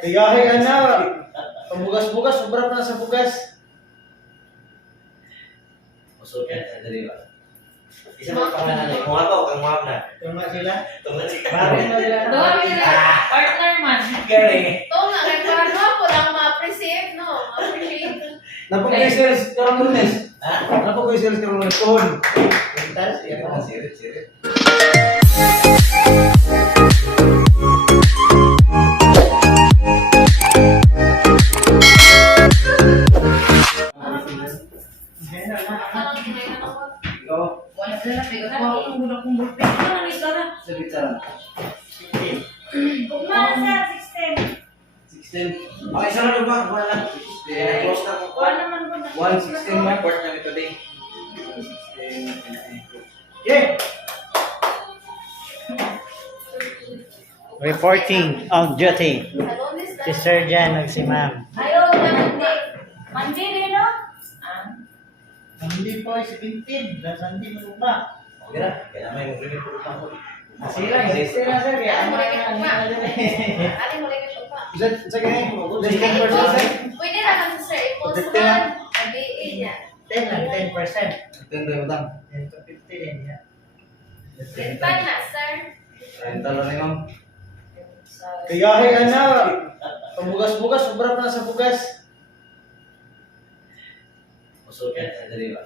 Gayahin ka na. Pambugas-bugas, sobrang na sa bugas. Masuk yan, sandali ba? Isa mo pangalan na, kung ako, kang map na. Tama sila. Tungan si Bakit na sila? Doon nila, partner man. Galing. Ito nga, kay Parma po lang ma-appreciate, no? Ma-appreciate. Napag-research ka lang lunes. Ha? Napag-research ka lang lunes. Tuhon. Mental, Sige siya pa, sirit. Ikaw, Wala sila, bigat po ako ng gulang kong burping. Ano ang isa na? sa bitsaran. Bugma, sir, 16. Okay, sarap ba? Wala. Close na ko. 16. Wala naman po na. 116 ba? Port na ito din. 116. Yeah. Reporting on duty. Si Sir Jan at si Ma'am. Ayaw, Monday. Monday din, no? Hindi po, 17. Sandi mo pa. Okay na. Kaya may mag-review po ito. Sila, sila, sir. Kaya Ano ang mo mga lang ito pa? Ano mo lang ito pa? Sa ganyan, less 10%, sir. Pwede naman sa sir, i-post Dito man. na. Sabihin niya. 10 lang, 10%. Ito yung tayo matang. 10 to 50 din yan. Rental na, sir. Rental na ma'am. Gayahin ka na. Pambugas-bugas, sobrang na sa bugas. Masuk yan, sandali ba?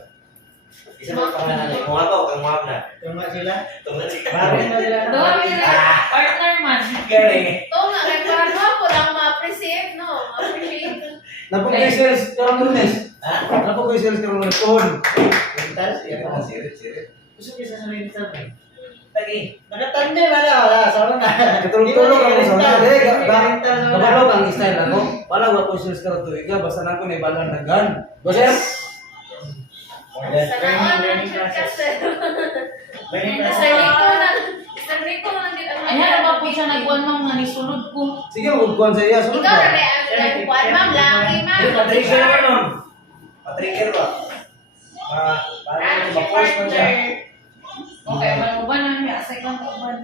Isa mo pangalan na, kung ako, kang map na. Tama sila. Tungan si Bakit na sila? Doon nila, partner man. Galing. Ito nga, kay Parma po lang ma-appreciate, no? Ma-appreciate. Napag-research ka lang lunes. Ha? Napag-research ka lang lunes. Tuhon. Mental, Sige siya pa, sirit. Gusto ko sa mental eh. Lagi. Nakatanda na na, wala. Sama na. Katulog-tulog ako sa una. Mental na wala. Nabalog ang style ako. Wala ko po sales ka ito. Ika, basta na ako may balang na gun. Basta Sa naon, nandiyan ka, sir. Ganyan Sa na. Rico na. Sa Rico na din ang Ayan na ba po siya nagkuhan ma'am nga nisulod ko. sige, magkuhan sa iya. Sunod Ikaw ka. na ang kuwan, ma'am. Laki, ma'am. Patrigger naman ma'am. Patrigger ba? Para Ah, si ma-post mo siya. partner. Okay, maluban na niya. Asay lang uban.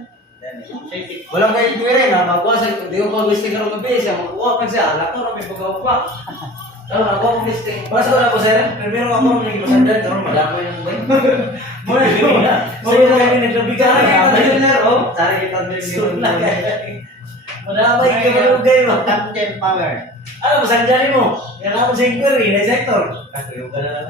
Walang kayo tuwirin ha. Magkuha sa, di ko pa gusto ka rin mabilis siya. Magkuha pa siya. Alak ko, may pagkawa pa. Ako ako gusto. Pasok na po sir. Primero ako ang naging masandan. Karoon madamo yung ba? Muna yun na. Sa'yo na kami naglabigan. Ayun na ro. Sari kita naglabigan. Madamay ka malugay mo. Captain Power. Ano, masandanin mo? Yan ako sa inquiry, na sector. Kakuyog ka na lang.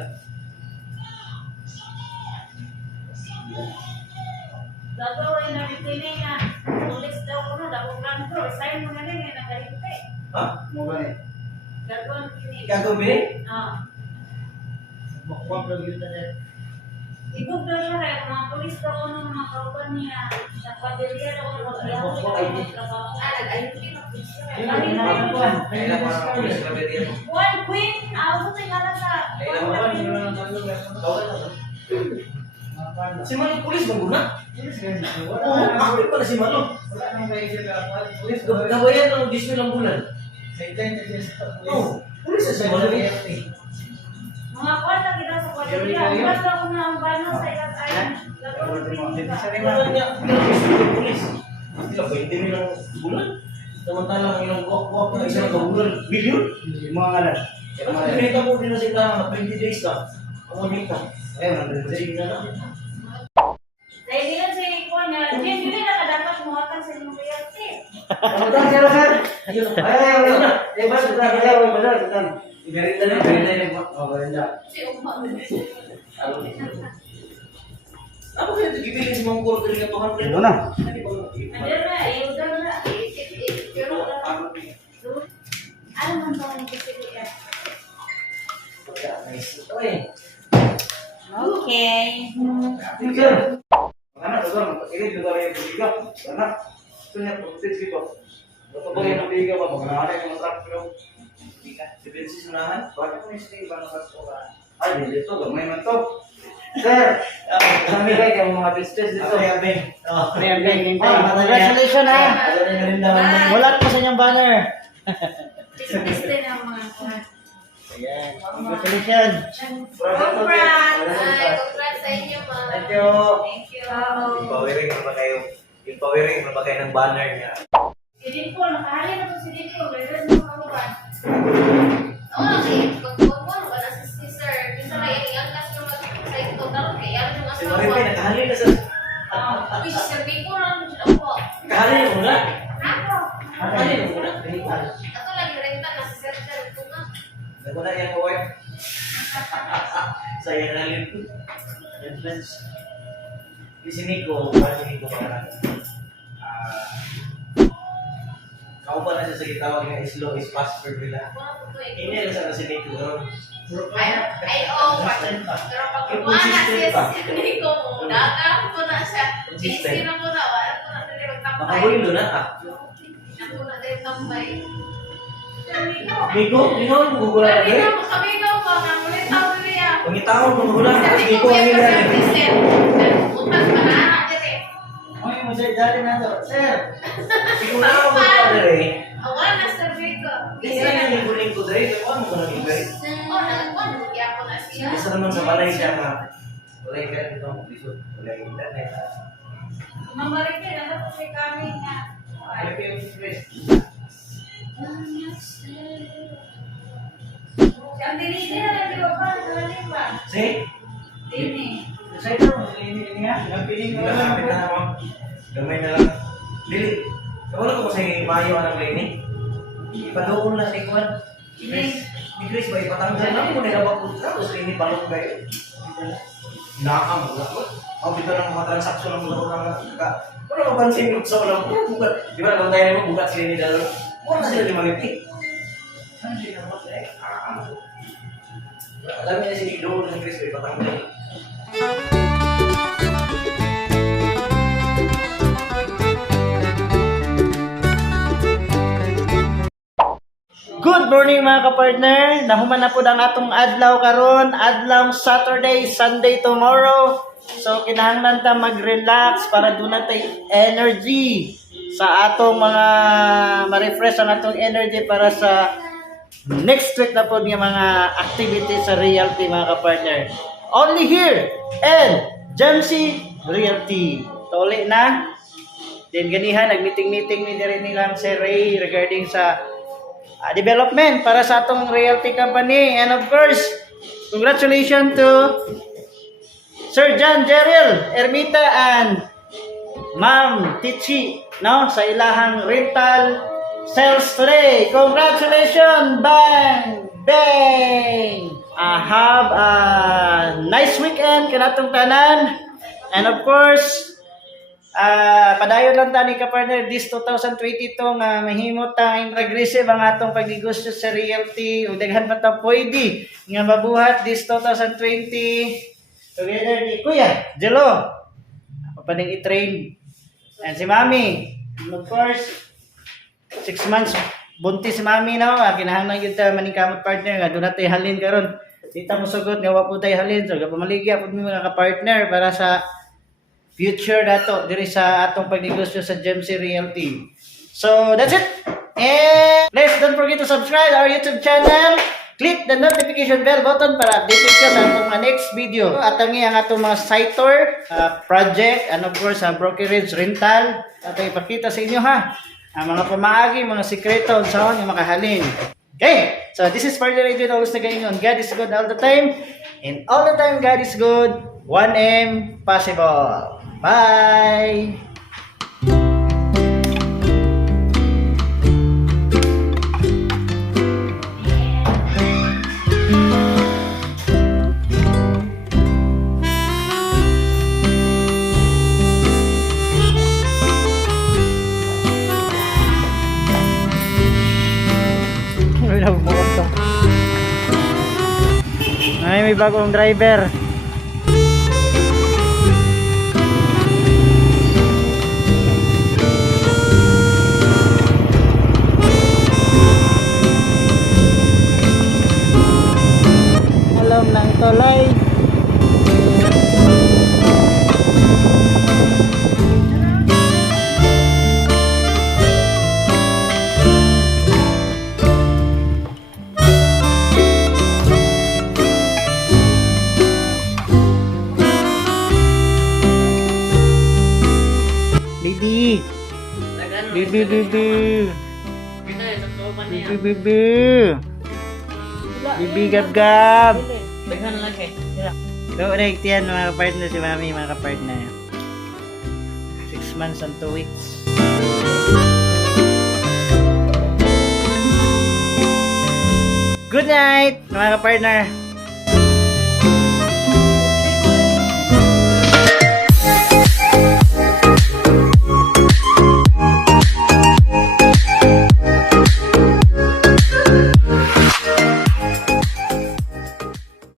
Gagawin na rin din niya. Tulis daw ko na. Dako lang ko. Sign mo na rin. Nagahintay. Ha? Mo ba ni? Gagawin din. Gagawin? Makuha ko yun na. Ibog daw siya rin. Mga tulis daw ko ng mga kauban niya. Sa pagdiliya daw ko. Ah, nag-ayun din ako. Kailan para mapulis ka ba diyan? One queen. Ako sa tingala sa. Si Manong Pulis maguna? Wala Oo, na. akit pala si Manong. Wala nang kayo siya. Pulis. Gawayan ng 10 lang bulan. Sa internet siya sa pulis. Oo, pulis na si Manong. Mga kwarta kita sa pagdiliya. Uban daw ko na ang bano sa ilang ayon. Gagawin din ka. Wala niya, ng pulis. Sila 20 nilang bulan. Samantala ang ilang buwak-buwak na isang kabulan. Bilyon? Yung mga ngalan. Pinita po din na sila 20 days lang. Ang mamita. Ayun, Sige na lang. Dahil yan si Ikuan niya. Hindi na kadapat muhatang sa inyong realty. Kamutan siya sir. Ayun na. Ayun na. Eh, bas, betul, betul, betul, betul. Iberita na, iberita na. Oh, betul. Si Uma. Apa kaya ito gibilin si Mang Kuro dari Tuhan? Ano na? Andiyan na, ayudan na. Pero, Ano man daw ang kisiliya? Okay. Sir. Anak, betul. Ini juga yang ketiga. Anak, itu yang produktif gitu. Betul boleh yang ketiga, Pak. Mengenai yang kontrak itu. Si Bensi Sunahan. Banyak nih sih banget sekolah. Ah, di situ gak main mentok. Sir, kami kayak yang mau habis tes itu. Beng. Oh, Congratulations ha. Ada yang rindaman. Wala pa sa inyong banner. Business din ang mga kuhan. Ayan. Congratulations. Congrats! ay, congrats sa inyo, ma'am. Thank you. Thank you. Empowering na ba kayo? Empowering na ba kayo ng banner niya? Si Dinko, nakahali na po si Dinko. halin mo na. Ako lagi renta na si Sir ito nga. Ako na yan, boy. Saya halin. Yan, friends. Si Nico para kau pa na siya sa gitawag nga slow is faster nila. Ako na po ito eh. Hindi na sa si Nico. Ay, oo. Pero pag kumuha na siya si Nico mo, dagang ko na siya. Busy na ko na. Wala ko na rin magtambay. Makabuhin na ta. Ako na rin tambay. Nico, ikaw mo gugulat Kami ka. na, kami na ba? Nangulit ako niya. Pangitawag mo gugulat ka. Sabi Nico ko, ang kaya nila. kami present. Pero utang pa na, dere. Ay, mo sir, dali na to. Sir. Nico na ako gugulat rin. Wala na survey ko. Kasi na yung guling ko dahil. Ano mo na yung guling? Oh, nagkuhan. Kaya ko na siya. Isa naman sa balay siya nga. Balay ka dito ang lisod. Balay internet. Mambalik din, ano po si kami nga. Ano pa yung stress? Ang dinili na, di ba ba? Galing ba? See? Dini. Sa ito, ini nga. Ang piling ko Ginamit na naman. Gamay na lang. Dili. Wala ko kasi mayo ang lini. Ipadoon na si Kwan. Chris. Ni Chris ba ipatanggal na mo nila ba tapos ini balong kayo. Nakam mo ko. Ang bito ng mga transaksyon ng mga ka. Wala ka pansin ko sa wala ko bukat. Di ba nang tayo mo bukat sila ni dalo. Wala sila di magiti. Ano sila mo sa alam niya si Nido ng Chris ba ipatanggal. Good morning mga kapartner. Nahuman na po ang atong adlaw karon, adlaw Saturday, Sunday tomorrow. So kinahanglan ta mag-relax para doon natin energy sa atong mga ma-refresh ang atong energy para sa next week na po ng mga activities sa Realty mga kapartner. Only here and Jamsi Realty. Tuli na. Then ganihan nag-meeting-meeting ni rin nilang si Ray regarding sa development para sa atong realty company. And of course, congratulations to Sir John Jerrell Ermita and Ma'am Tichi, no, sa ilahang rental sales today. Congratulations! Bang! Bang! Have a nice weekend kanatong tanan. And of course, padayon lang tani ka partner this 2022 nga mahimot tang progressive ang atong pagnegosyo sa realty ug daghan pa ta pwede nga mabuhat this 2020 together ni Kuya Jello ako pa ning i-train and si Mami and of course 6 months buntis si Mami no kinahanglan gyud ta maningkamot partner nga dunay halin karon dita mo sugot nga wa po tay halin so pamaligya pud mi mga ka-partner para sa future dato diri sa atong pagnegosyo sa Jamsi Realty. So that's it. And please don't forget to subscribe our YouTube channel. Click the notification bell button para updated ka sa atong mga next video. At ang atong mga site tour, project, and of course brokerage rental. At ipakita sa inyo ha ang mga pamaagi, mga sikreto sa yung makahalin. Okay, so this is for the radio always na ganyan. God is good all the time. And all the time God is good. 1M possible. Bye! Ay, may bagong driver. Alam ng tulay. Bibi. Bibi, bibi. Bibi, bibi. Bibi, gab-gab. Daghan lagi. Correct yan mga partner si Mami, mga partner. 6 months and 2 weeks. Good night, mga ka-partner.